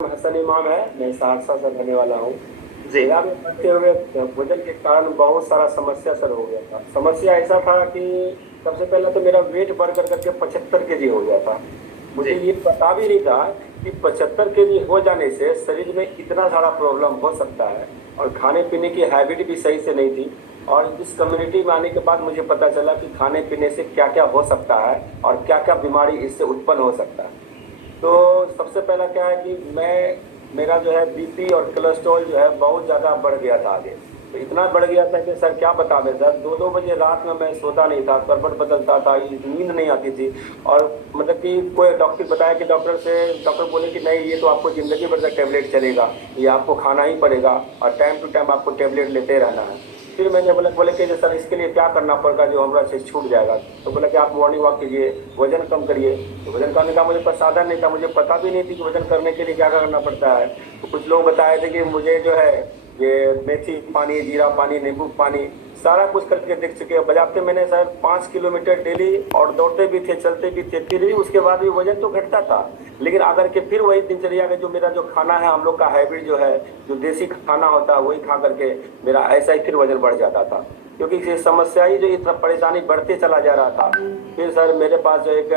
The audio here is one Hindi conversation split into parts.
हसन इमाम है। मैं सहरसा से रहने वाला हूँ। जी। मेरा भी बढ़ते हुए वजन के कारण बहुत सारा समस्या सर हो गया था। समस्या ऐसा था कि सबसे पहले तो मेरा वेट बढ़ कर करके 75 kg हो गया था। जी। मुझे ये पता भी नहीं था कि 75 kg हो जाने से शरीर में इतना सारा प्रॉब्लम हो सकता है। और खाने पीने की हैबिट भी सही से नहीं थी। और इस कम्युनिटी में आने के बाद मुझे पता चला कि खाने पीने से क्या क्या हो सकता है और क्या क्या बीमारी इससे उत्पन्न हो सकता है। तो सबसे पहला क्या है कि मेरा जो है बीपी और कोलेस्ट्रॉल जो है बहुत ज्यादा बढ़ गया था आगे। तो इतना बढ़ गया था कि सर क्या बता दें सर, 2-2 बजे रात में मैं सोता नहीं था, करवट बदलता था, नींद नहीं आती थी। और मतलब कि कोई डॉक्टर बताया कि डॉक्टर बोले कि नहीं, ये तो आपको जिंदगी भर तक टेबलेट चलेगा, ये आपको खाना ही पड़ेगा और टाइम टू टाइम आपको टेबलेट लेते रहना है। फिर मैंने बोले कि सर इसके लिए क्या करना पड़ेगा जो हमरा से छूट जाएगा। तो बोला कि आप मॉर्निंग वॉक कीजिए, वजन कम करिए। तो वजन करने का मुझे पास साधन नहीं था, मुझे पता भी नहीं थी कि वजन करने के लिए क्या क्या करना पड़ता है। तो कुछ लोग बताए थे कि मुझे जो है ये मेथी पानी, जीरा पानी, नींबू पानी सारा कुछ करके देख चुके हैं। बजाते मैंने सर 5 किलोमीटर डेली और दौड़ते भी थे, चलते भी थे, फिर भी उसके बाद भी वजन तो घटता था। लेकिन अगर के फिर वही दिनचर्या में जो मेरा जो खाना है, हम लोग का हैबिट जो है, जो देसी खाना होता है वही खा करके मेरा ऐसा ही फिर वजन बढ़ जाता था। क्योंकि ये समस्या ही जो इतना परेशानी बढ़ते चला जा रहा था। फिर सर मेरे पास जो एक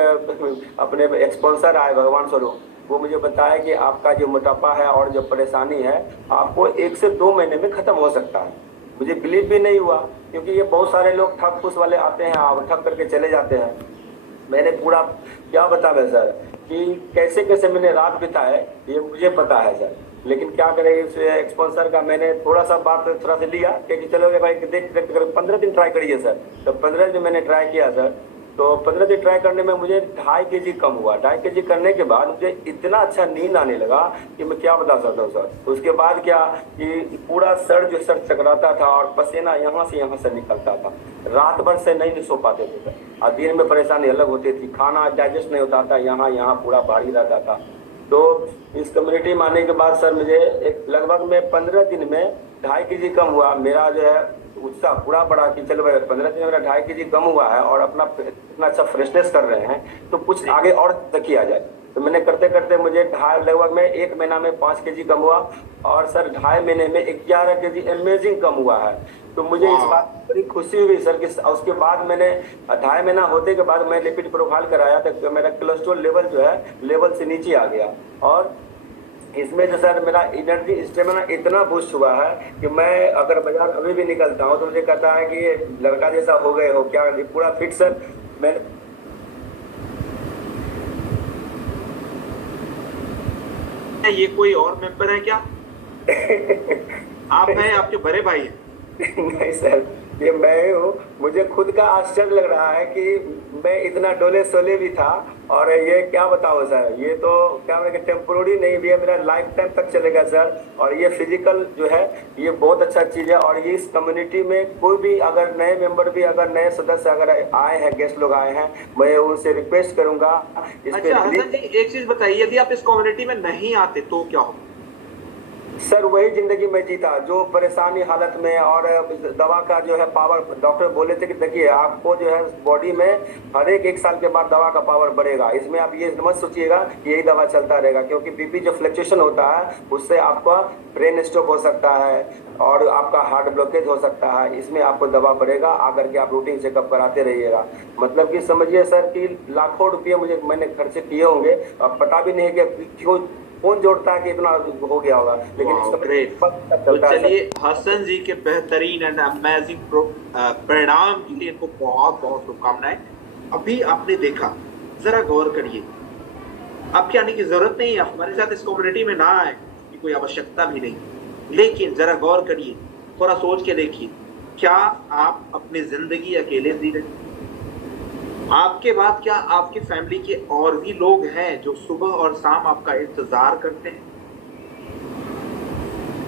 अपने एक स्पॉन्सर आए, भगवान स्वरूप, वो मुझे बताया कि आपका जो मोटापा है और जो परेशानी है, आपको 1 से 2 महीने में खत्म हो सकता है। मुझे बिलीव भी नहीं हुआ, क्योंकि ये बहुत सारे लोग ठग फूस वाले आते हैं और ठग करके चले जाते हैं। मैंने पूरा क्या बता मैं सर कि कैसे कैसे मैंने रात बिताए, ये मुझे पता है सर। लेकिन क्या करें, इस स्पॉन्सर का मैंने थोड़ा सा बात थोड़ा सा लिया कि चलो भाई देख देख कर 15 दिन ट्राई करिए सर। तो 15 दिन मैंने ट्राई किया सर। तो 15 दिन ट्राई करने में मुझे 2.5 kg कम हुआ। 2.5 kg करने के बाद मुझे इतना अच्छा नींद आने लगा कि मैं क्या बता सकता हूँ सर। उसके बाद क्या कि पूरा सर चकराता था और पसीना यहाँ से निकलता था। रात भर से नहीं सो पाते थे सर। और दिन में परेशानी अलग होती थी, खाना डाइजेस्ट नहीं होता था, यहाँ यहाँ पूरा भारी रहता था। तो इस कम्युनिटी में आने के बाद सर मुझे एक लगभग में 15 दिन में 2.5 kg कम हुआ। मेरा जो है उत्साह पूरा बढ़ा कि चलो भाई 15 दिन में मेरा 2.5 kg कम हुआ है और अपना इतना अच्छा फ्रेशनेस कर रहे हैं, तो कुछ जी। आगे और किया जाए। तो मैंने करते करते मुझे ढाई लगभग में 1 महीना में 5 kg कम हुआ। और सर 2.5 महीने में 11 kg अमेजिंग कम हुआ है। तो मुझे इस वाह। बात की बड़ी खुशी हुई सर कि उसके बाद मैंने 2.5 महीना होते के बाद मैं लिपिड प्रोफाइल कराया तो मेरा कोलेस्ट्रॉल लेवल जो है लेवल से नीचे आ गया। और इसमें जो सर मेरा एनर्जी स्टेमिना इतना बूस्ट हुआ है कि मैं अगर बाजार अभी भी निकलता हूँ तो मुझे कहता है कि ये लड़का जैसा हो गए हो क्या, ये पूरा फिट सर। मैं ये कोई और मेंबर है क्या? आप हैं, आपके बड़े भाई हैं? नहीं सर, ये मैं ही हूँ। मुझे खुद का आश्चर्य लग रहा है कि मैं इतना डोले सोले भी था। और ये क्या बताओ सर, ये तो क्या मैं टेम्पोररी नहीं भी है, मेरा लाइफ टाइम तक चलेगा सर। और ये फिजिकल जो है ये बहुत अच्छा चीज है। और ये इस कम्युनिटी में कोई भी अगर नए मेंबर भी, अगर नए सदस्य अगर आए हैं, गेस्ट लोग आए हैं, मैं उनसे रिक्वेस्ट करूंगा इस पे अच्छा हसन जी, प्लीज। एक चीज बताइए, यदि आप इस कम्युनिटी में नहीं आते तो क्या हो? सर वही जिंदगी में जीता जो परेशानी हालत में। और दवा का जो है पावर, डॉक्टर बोले थे कि देखिए आपको जो है बॉडी में हर एक 1 साल के बाद दवा का पावर बढ़ेगा। इसमें आप ये मत सोचिएगा कि यही दवा चलता रहेगा, क्योंकि बीपी जो फ्लक्चुएशन होता है उससे आपका ब्रेन स्ट्रोक हो सकता है और आपका हार्ट ब्लॉकेज हो सकता है। इसमें आपको दवा पड़ेगा, आकर के आप रूटीन चेकअप कराते रहिएगा। मतलब कि समझिए सर कि लाखों रुपये मैंने खर्चे किए होंगे। अब पता भी नहीं है कि क्यों कौन जोड़ता है कि इतना हो गया होगा, लेकिन वाह, इसका ग्रेट। पता तो चलता है चलिए, सर। हसन जी के बेहतरीन एंड अमेजिंग परिणाम के लिए इनको बहुत बहुत शुभकामनाएं। अभी आपने देखा, जरा गौर करिए, आपके आने की जरूरत नहीं है, आप हमारे साथ इस कम्युनिटी में ना आए, इसकी कोई आवश्यकता भी नहीं। लेकिन जरा गौर करिए, थोड़ा सोच के देखिए, क्या आप अपनी जिंदगी अकेले जी रहे हैं? आपके बाद क्या आपकी फैमिली के और भी लोग हैं जो सुबह और शाम आपका इंतजार करते हैं?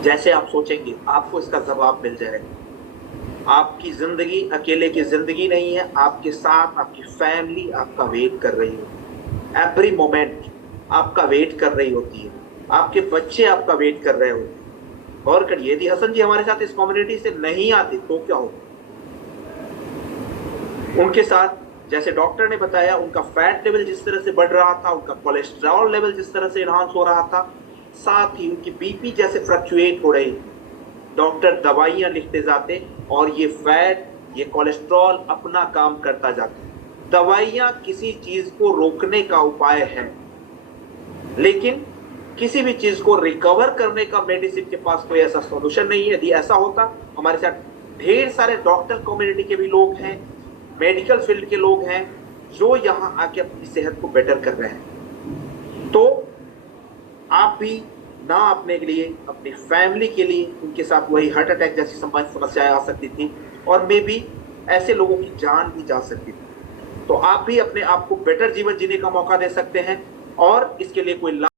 जैसे आप सोचेंगे आपको इसका जवाब मिल जाएगा। आपकी जिंदगी अकेले की जिंदगी नहीं है, आपके साथ आपकी फैमिली आपका वेट कर रही होती है, एवरी मोमेंट आपका वेट कर रही होती है, आपके बच्चे आपका वेट कर रहे होते हैं। गौर करिए, यदि हसन जी हमारे साथ इस कम्युनिटी से नहीं आते तो क्या होगा? उनके साथ, जैसे डॉक्टर ने बताया, उनका फैट लेवल जिस तरह से बढ़ रहा था, उनका कोलेस्ट्रॉल लेवल जिस तरह से इनहांस हो रहा था, साथ ही उनकी बीपी जैसे फ्लक्चुएट हो रही, डॉक्टर दवाइयां लिखते जाते और ये फैट, ये कोलेस्ट्रॉल अपना काम करता जाता। दवाइयां किसी चीज को रोकने का उपाय है, लेकिन किसी भी चीज को रिकवर करने का मेडिसिन के पास कोई ऐसा सॉल्यूशन नहीं है। यदि ऐसा होता, हमारे साथ ढेर सारे डॉक्टर कम्युनिटी के भी लोग हैं, मेडिकल फील्ड के लोग हैं जो यहां आके अपनी सेहत को बेटर कर रहे हैं। तो आप भी ना अपने के लिए, अपनी फैमिली के लिए, उनके साथ वही हार्ट अटैक जैसी समस्याएं आ सकती थी और मे भी ऐसे लोगों की जान भी जा सकती थी। तो आप भी अपने आप को बेटर जीवन जीने का मौका दे सकते हैं और इसके लिए कोई